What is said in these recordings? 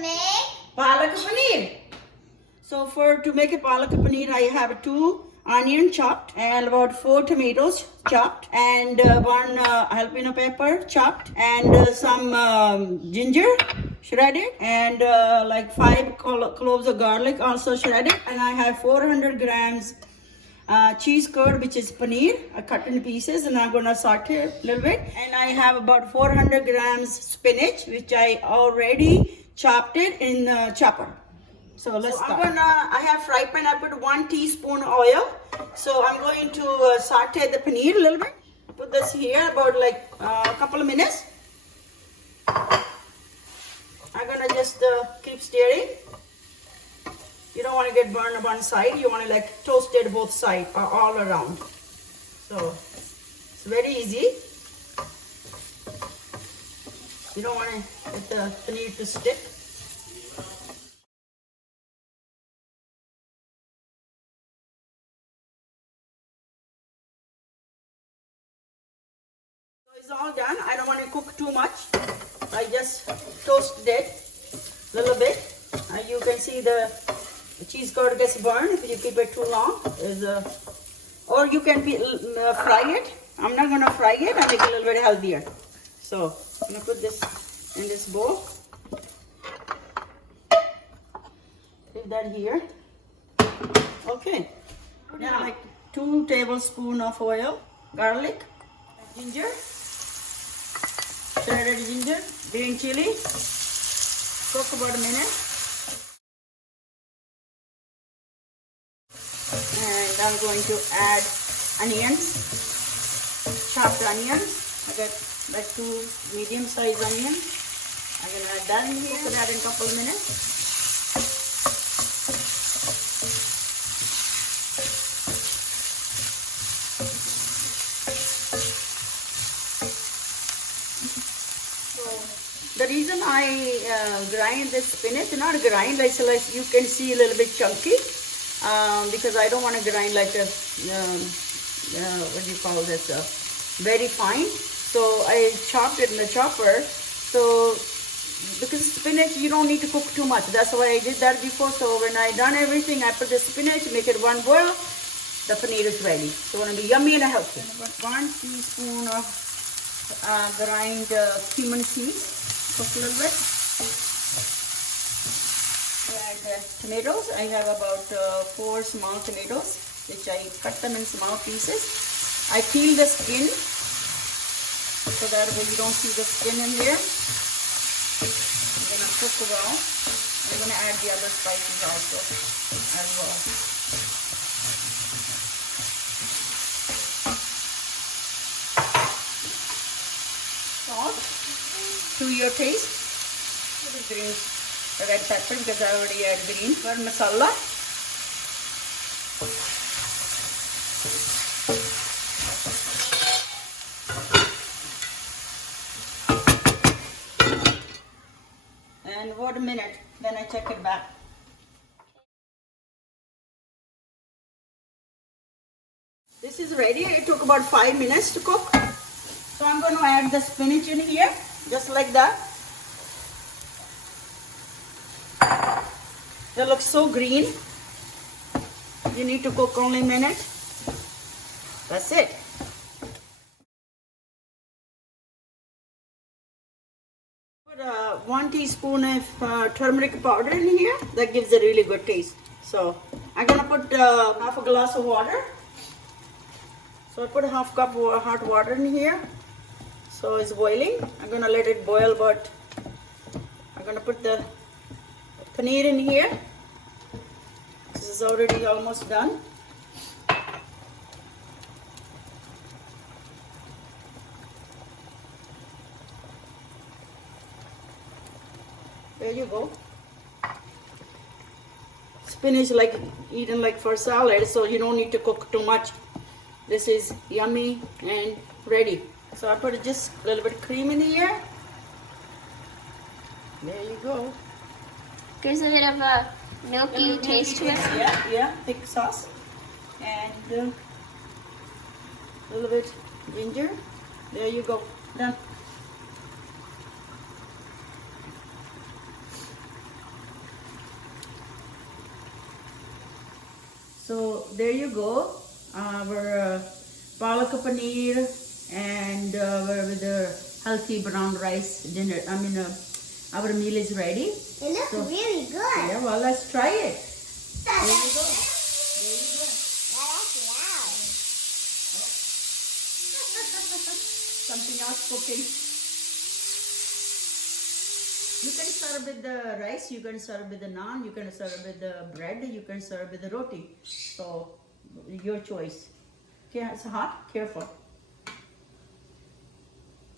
make Palak Paneer. So to make a Palak Paneer, I have 2 onion chopped and about 4 tomatoes chopped and 1 jalapeno pepper chopped and some ginger shredded and like 5 cloves of garlic also shredded, and I have 400 grams cheese curd, which is paneer cut in pieces, and I'm gonna saute a little bit. And I have about 400 grams spinach, which I already chopped it in the chopper. So let's start. I have fry pan. I put 1 teaspoon oil. So I'm going to saute the paneer a little bit. Put this here about like a couple of minutes. I'm gonna just keep stirring. You don't want to get burned on one side. You want to like toast it both sides or all around. So it's very easy. You don't want to get the paneer to stick. So it's all done. I don't want to cook too much. I just toasted it a little bit. You can see the cheese curd gets burned if you keep it too long. Or you can fry it. I'm not going to fry it. I make it a little bit healthier. So I'm going to put this in this bowl. Put that here. Okay. Now like 2 tablespoons of oil, garlic, ginger, shredded ginger, green chili. Cook about a minute. And I'm going to add onions, chopped onions. I got like 2 medium-sized onions. I'm going to add that in here. Cook that in a couple of minutes. So the reason I grind this spinach, not grind, like you can see a little bit chunky. Because I don't want to grind like a, what do you call this, very fine. So I chopped it in the chopper. So because spinach, you don't need to cook too much. That's why I did that before. So when I done everything, I put the spinach, make it 1 boil. The paneer is ready. So it's going to be yummy and healthy. 1 teaspoon of grind cumin seeds. Cook a little bit. Add tomatoes. I have about 4 small tomatoes, which I cut them in small pieces. I peel the skin so that way you don't see the skin in here. I'm going to cook well. I'm going to add the other spices also as well. Salt to your taste. Green red pepper because I already add green. Garam masala. And 1 minute, then I check it back. This is ready. It took about 5 minutes to cook. So I'm going to add the spinach in here, just like that. They look so green. You need to cook only a minute. That's it. Put 1 teaspoon of turmeric powder in here. That gives a really good taste. So I'm gonna put half a glass of water. So I put a half cup of hot water in here. So it's boiling. I'm gonna let it boil, but I'm gonna put the paneer in here. This is already almost done. There you go. Spinach like eaten like for salad, so you don't need to cook too much. This is yummy and ready. So I put just a little bit of cream in here. There you go. gives a bit of a milky taste to it. Yeah, thick sauce. And a little bit ginger. There you go. Done. there you go. Our Palak Paneer and with the healthy brown rice dinner. Our meal is ready. It looks So- really good. Yeah, well, let's try it. There you go. That's loud. Something else cooking. You can serve with the rice, you can serve with the naan, you can serve with the bread, you can serve with the roti. So, your choice. Okay, it's hot, careful.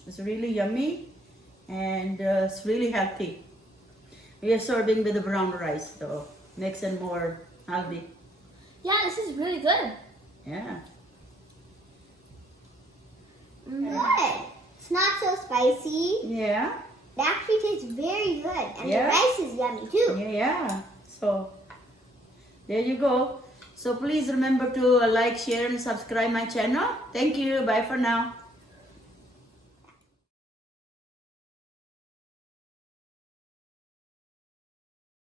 It's really yummy and it's really healthy. We are serving with the brown rice, so makes it more healthy. Yeah, this is really good. Yeah. Good. It's not so spicy. Yeah. It actually tastes very good. And Yeah. the rice is yummy too. Yeah. So, there you go. So, please remember to like, share, and subscribe my channel. Thank you. Bye for now.